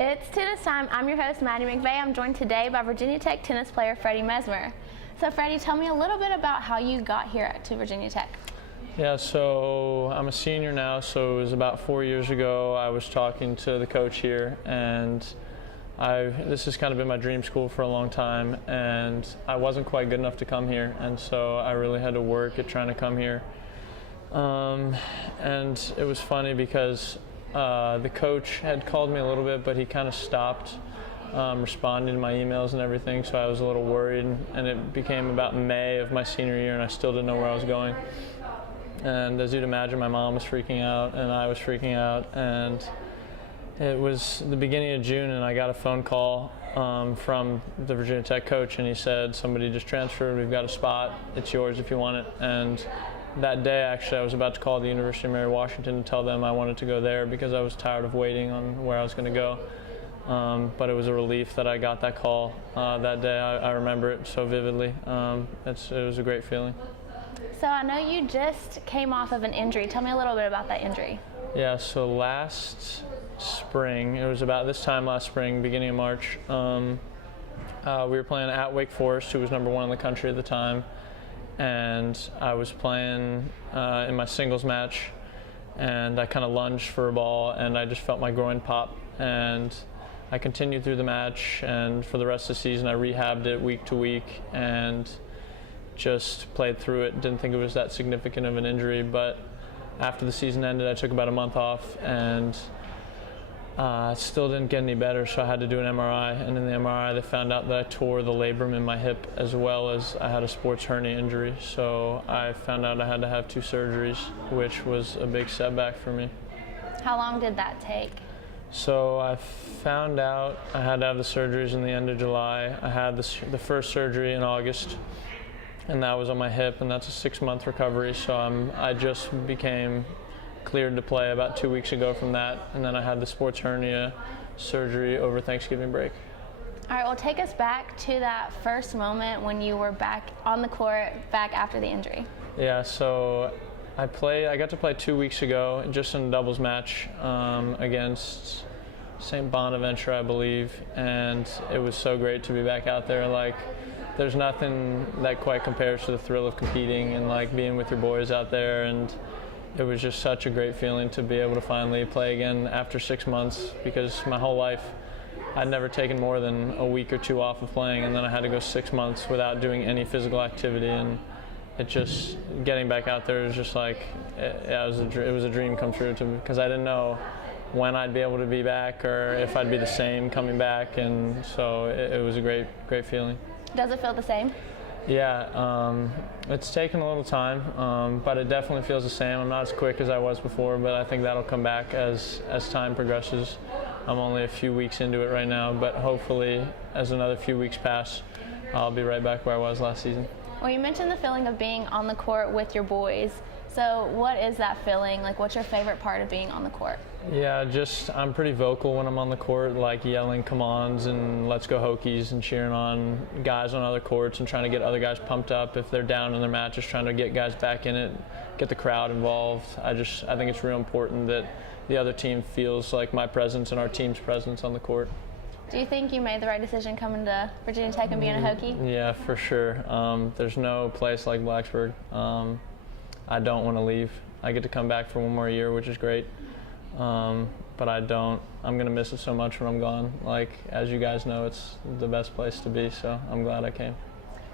It's tennis time. I'm your host, Maddie McVeigh. I'm joined today by Virginia Tech tennis player Freddy Mesmer. So Freddy, tell me a little bit about how you got here to Virginia Tech. Yeah, so I'm a senior now, so it was about 4 years ago I was talking to the coach here, and this has kind of been my dream school for a long time, and I wasn't quite good enough to come here, and so I really had to work at trying to come here. And it was funny because the coach had called me a little bit, but he kind of stopped responding to my emails and everything, so I was a little worried, and it became about May of my senior year, and I still didn't know where I was going. And as you'd imagine, my mom was freaking out, and I was freaking out, and it was the beginning of June, and I got a phone call from the Virginia Tech coach, and he said, somebody just transferred, we've got a spot, it's yours if you want it. And that day, actually, I was about to call the University of Mary Washington to tell them I wanted to go there because I was tired of waiting on where I was going to go. But it was a relief that I got that call that day. I remember it so vividly. It was a great feeling. So I know you just came off of an injury. Tell me a little bit about that injury. Yeah, so last spring, it was about this time last spring, beginning of March, we were playing at Wake Forest, who was #1 in the country at the time, and I was playing in my singles match, and I kind of lunged for a ball, and I just felt my groin pop, and I continued through the match, and for the rest of the season I rehabbed it week to week, and just played through it. Didn't think it was that significant of an injury, but after the season ended, I took about a month off, and still didn't get any better, so I had to do an MRI, and in the MRI they found out that I tore the labrum in my hip as well as I had a sports hernia injury, so I found out I had to have 2 surgeries, which was a big setback for me. How long did that take? So I found out I had to have the surgeries in the end of July. I had the first surgery in August, and that was on my hip, and that's a 6-month recovery, so I just became cleared to play about 2 weeks ago from that, and then I had the sports hernia surgery over Thanksgiving break. All right, well, take us back to that first moment when you were back on the court, back after the injury. Yeah, so I got to play 2 weeks ago, just in a doubles match against St. Bonaventure, I believe, and it was so great to be back out there. Like, there's nothing that quite compares to the thrill of competing and like being with your boys out there, and it was just such a great feeling to be able to finally play again after 6 months, because my whole life I'd never taken more than a week or 2 off of playing, and then I had to go 6 months without doing any physical activity, and it just, getting back out there was just like, it was a dream come true to me, because I didn't know when I'd be able to be back or if I'd be the same coming back, and so it was a great feeling. Does it feel the same? Yeah, it's taken a little time, but it definitely feels the same. I'm not as quick as I was before, but I think that'll come back as time progresses. I'm only a few weeks into it right now, but hopefully as another few weeks pass, I'll be right back where I was last season. Well, you mentioned the feeling of being on the court with your boys. So what is that feeling? Like, what's your favorite part of being on the court? Yeah, I'm pretty vocal when I'm on the court, like yelling come-ons and let's go Hokies and cheering on guys on other courts and trying to get other guys pumped up if they're down in their matches, trying to get guys back in it, get the crowd involved. I think it's real important that the other team feels like my presence and our team's presence on the court. Do you think you made the right decision coming to Virginia Tech and being a Hokie? Yeah, for sure. There's no place like Blacksburg. I don't want to leave. I get to come back for 1 more year, which is great. But I'm going to miss it so much when I'm gone. Like, as you guys know, it's the best place to be, so I'm glad I came.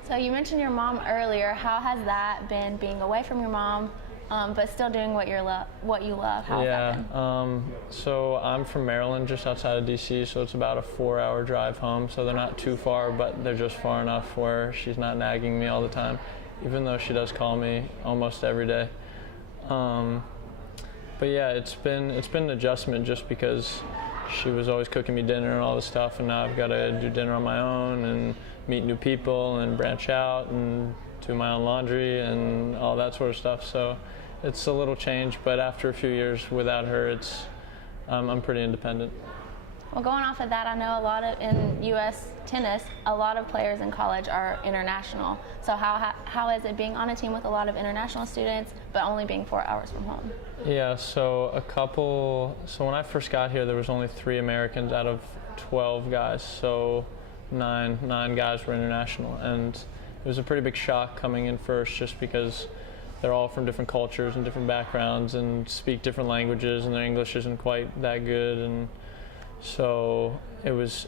So you mentioned your mom earlier. How has that been, being away from your mom, but still doing what you love? How has that been? So I'm from Maryland, just outside of D.C., so it's about a 4-hour drive home. So they're not too far, but they're just far enough where she's not nagging me all the time, even though she does call me almost every day. But yeah, it's been an adjustment just because she was always cooking me dinner and all this stuff, and now I've got to do dinner on my own and meet new people and branch out and do my own laundry and all that sort of stuff. So it's a little change, but after a few years without her, I'm pretty independent. Well, going off of that, I know a lot of in U.S. tennis, a lot of players in college are international. So how is it being on a team with a lot of international students, but only being 4 hours from home? Yeah, so when I first got here, there was only 3 Americans out of 12 guys, so nine guys were international, and it was a pretty big shock coming in first, just because they're all from different cultures and different backgrounds and speak different languages, and their English isn't quite that good, and so it was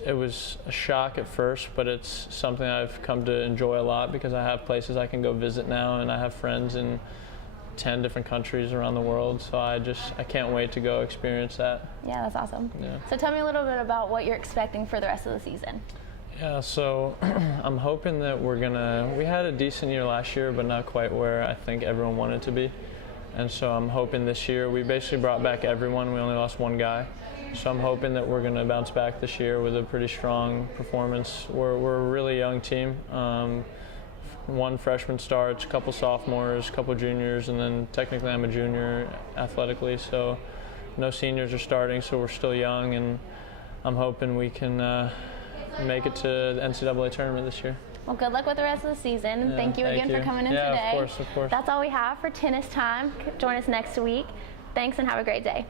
a shock at first, but it's something I've come to enjoy a lot because I have places I can go visit now, and I have friends in 10 different countries around the world, so I can't wait to go experience that. Yeah, that's awesome. Yeah. So tell me a little bit about what you're expecting for the rest of the season. Yeah, so I'm hoping that we had a decent year last year, but not quite where I think everyone wanted to be. And so I'm hoping this year, we basically brought back everyone. We only lost 1 guy. So I'm hoping that we're going to bounce back this year with a pretty strong performance. We're a really young team. 1 freshman starts, a couple sophomores, a couple juniors, and then technically I'm a junior athletically. So no seniors are starting, so we're still young, and I'm hoping we can make it to the NCAA tournament this year. Well, good luck with the rest of the season, and thank you again for coming in today. today. Of course. That's all we have for Tennis Time. Join us next week. Thanks, and have a great day.